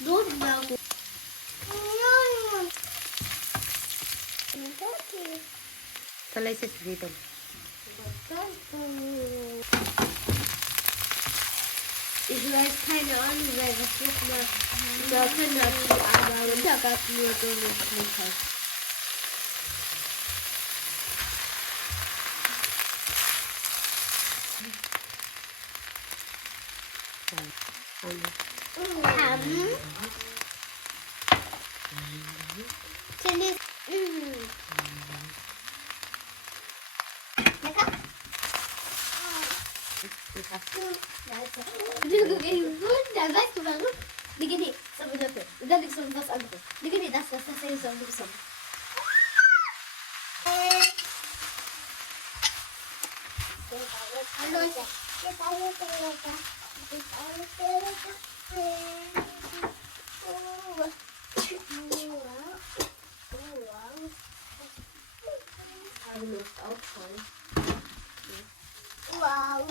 넣어준다고. Talay sa dito. Ich weiß keine Ahnung, wer das jetzt mal. Wir können dazu aber da gab es nur so eine Tennis. Wunder, weißt du warum? Nee, aber dafür. Und dann liegt so was anderes. Nee, das ist so ein bisschen. Wow.